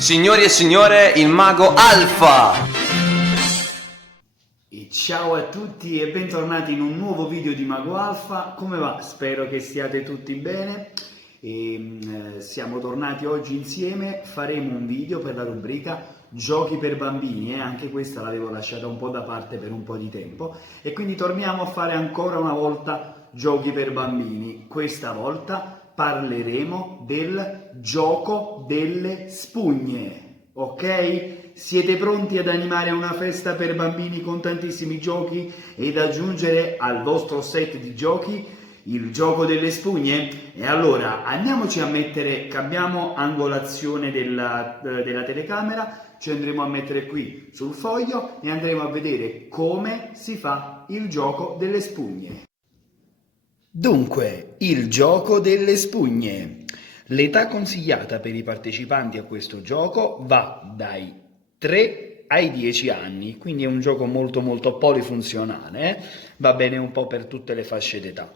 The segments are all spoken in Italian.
Signori e signore, il mago Alfa! E ciao a tutti e bentornati in un nuovo video di Mago Alfa. Come va? Spero che stiate tutti bene. Siamo tornati oggi insieme, faremo un video per la rubrica Giochi per bambini, anche questa l'avevo lasciata un po' da parte per un po' di tempo e quindi torniamo a fare ancora una volta Giochi per bambini. Questa volta parleremo del gioco delle spugne, ok? Siete pronti ad animare una festa per bambini con tantissimi giochi ed aggiungere al vostro set di giochi il gioco delle spugne? E allora andiamoci a mettere, cambiamo angolazione della telecamera, ci andremo a mettere qui sul foglio e andremo a vedere come si fa il gioco delle spugne. Dunque, il gioco delle spugne. L'età consigliata per i partecipanti a questo gioco va dai 3 ai 10 anni, quindi è un gioco molto polifunzionale, va bene un po' per tutte le fasce d'età.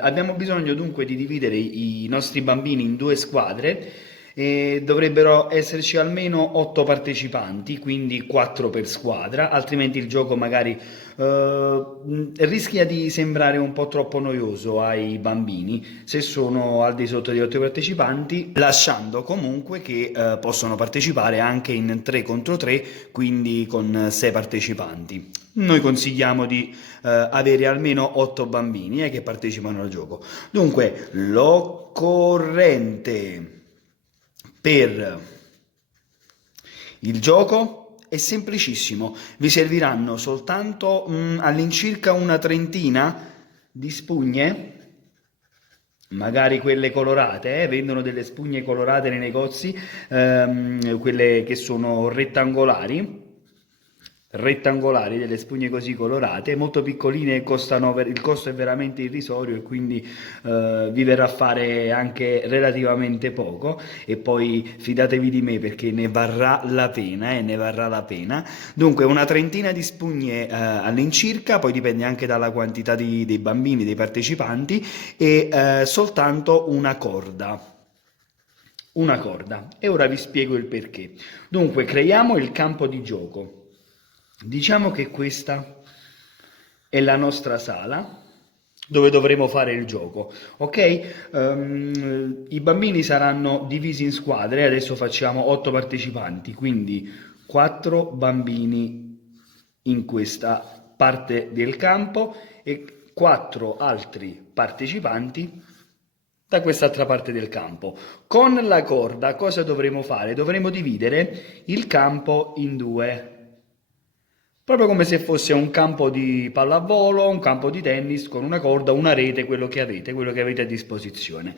Abbiamo bisogno dunque di dividere i nostri bambini in due squadre e dovrebbero esserci almeno 8 partecipanti, quindi 4 per squadra, altrimenti il gioco magari rischia di sembrare un po' troppo noioso ai bambini se sono al di sotto di 8 partecipanti, lasciando comunque che possono partecipare anche in 3 contro 3, quindi con 6 partecipanti. Noi consigliamo di avere almeno 8 bambini che partecipano al gioco. Dunque, l'occorrente per il gioco è semplicissimo, vi serviranno soltanto all'incirca una trentina di spugne, magari quelle colorate, vendono delle spugne colorate nei negozi, quelle che sono rettangolari, delle spugne così colorate, molto piccoline, il costo è veramente irrisorio e quindi vi verrà a fare anche relativamente poco e poi fidatevi di me perché ne varrà la pena, Dunque una trentina di spugne all'incirca, poi dipende anche dalla quantità dei bambini, dei partecipanti, e soltanto una corda. E ora vi spiego il perché. Dunque creiamo il campo di gioco. Diciamo che questa è la nostra sala dove dovremo fare il gioco, ok? I bambini saranno divisi in squadre, adesso facciamo 8 partecipanti, quindi 4 bambini in questa parte del campo e 4 altri partecipanti da quest'altra parte del campo. Con la corda cosa dovremo fare? Dovremo dividere il campo in due, proprio come se fosse un campo di pallavolo, un campo di tennis con una corda, una rete, quello che avete a disposizione.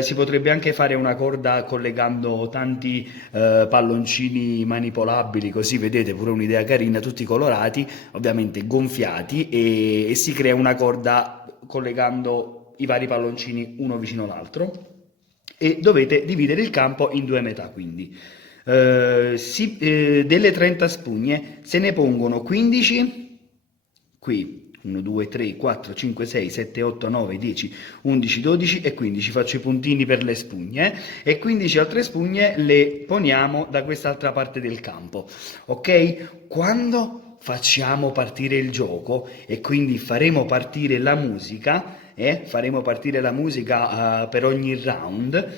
Si potrebbe anche fare una corda collegando tanti palloncini manipolabili, così vedete, pure un'idea carina, tutti colorati, ovviamente gonfiati, e si crea una corda collegando i vari palloncini uno vicino all'altro e dovete dividere il campo in due metà, quindi. Delle 30 spugne se ne pongono 15 qui, 1, 2, 3, 4, 5, 6, 7, 8, 9, 10, 11, 12 e 15, faccio i puntini per le spugne, e 15 altre spugne le poniamo da quest'altra parte del campo, ok? Quando facciamo partire il gioco e quindi faremo partire la musica, per ogni round,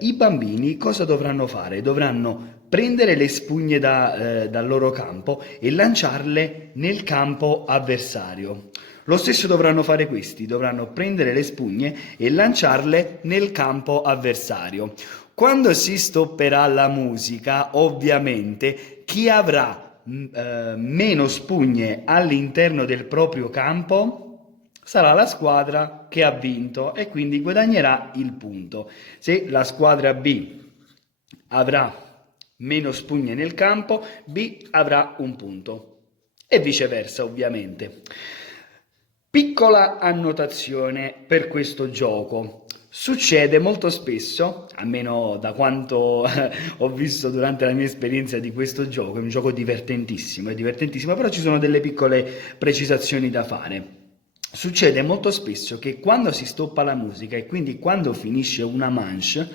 i bambini cosa dovranno fare? Dovranno prendere le spugne dal loro campo e lanciarle nel campo avversario. Lo stesso dovranno fare questi, dovranno prendere le spugne e lanciarle nel campo avversario. Quando si stopperà la musica, ovviamente, chi avrà meno spugne all'interno del proprio campo sarà la squadra che ha vinto e quindi guadagnerà il punto. Se la squadra B avrà meno spugne nel campo, B avrà un punto e viceversa, ovviamente. Piccola annotazione per questo gioco. Succede molto spesso, almeno da quanto ho visto durante la mia esperienza di questo gioco, è un gioco divertentissimo, però ci sono delle piccole precisazioni da fare. Succede molto spesso che quando si stoppa la musica e quindi quando finisce una manche,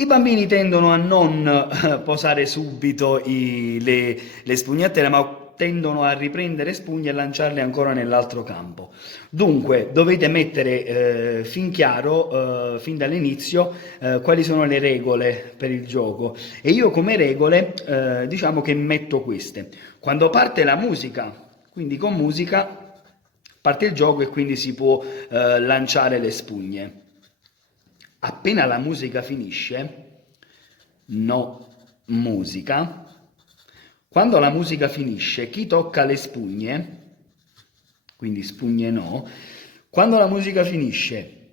I bambini tendono a non posare subito le spugnette, ma tendono a riprendere spugne e lanciarle ancora nell'altro campo. Dunque dovete mettere fin chiaro, fin dall'inizio, quali sono le regole per il gioco. E io come regole diciamo che metto queste. Quando parte la musica, quindi con musica, parte il gioco e quindi si può lanciare le spugne. Appena la musica finisce, no musica. Quando la musica finisce, chi tocca le spugne, quindi spugne no, quando la musica finisce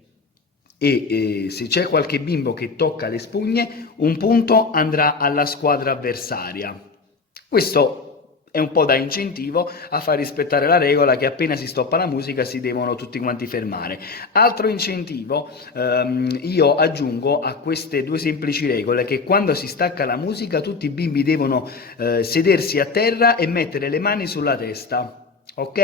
e se c'è qualche bimbo che tocca le spugne, un punto andrà alla squadra avversaria. Questo è un po' da incentivo a far rispettare la regola che appena si stoppa la musica si devono tutti quanti fermare. Altro incentivo, io aggiungo a queste due semplici regole che quando si stacca la musica tutti i bimbi devono sedersi a terra e mettere le mani sulla testa, ok?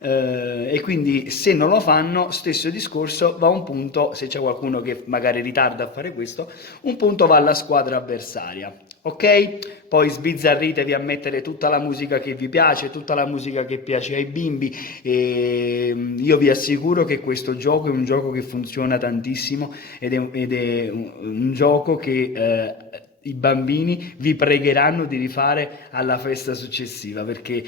E quindi se non lo fanno, stesso discorso, va un punto, se c'è qualcuno che magari ritarda a fare questo, un punto va alla squadra avversaria, ok? Poi sbizzarritevi a mettere tutta la musica che vi piace, tutta la musica che piace ai bimbi e io vi assicuro che questo gioco è un gioco che funziona tantissimo ed è un gioco che i bambini vi pregheranno di rifare alla festa successiva perché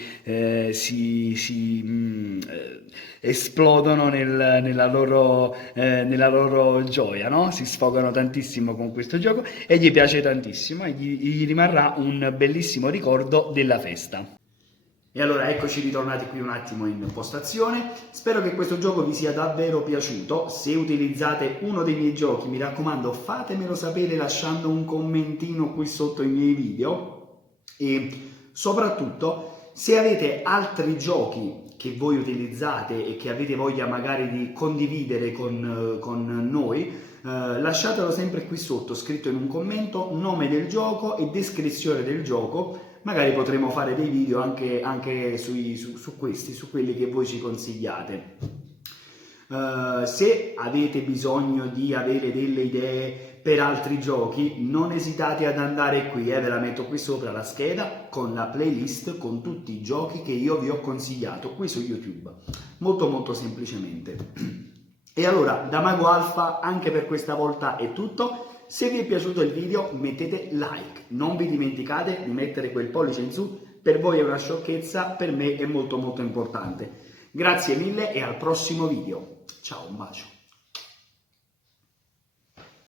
esplodono nella loro gioia, no? Si sfogano tantissimo con questo gioco e gli piace tantissimo e gli rimarrà un bellissimo ricordo della festa. E allora eccoci ritornati qui un attimo in postazione, spero che questo gioco vi sia davvero piaciuto. Se utilizzate uno dei miei giochi, mi raccomando, fatemelo sapere lasciando un commentino qui sotto i miei video e soprattutto se avete altri giochi che voi utilizzate e che avete voglia magari di condividere con noi, lasciatelo sempre qui sotto scritto in un commento, nome del gioco e descrizione del gioco. Magari potremo fare dei video anche su questi, su quelli che voi ci consigliate. Se avete bisogno di avere delle idee per altri giochi, non esitate ad andare qui, ve la metto qui sopra la scheda con la playlist con tutti i giochi che io vi ho consigliato qui su YouTube, molto semplicemente. E allora da Mago Alfa anche per questa volta è tutto. Se vi è piaciuto il video mettete like, non vi dimenticate di mettere quel pollice in su, per voi è una sciocchezza, per me è molto importante. Grazie mille e al prossimo video. Ciao, un bacio.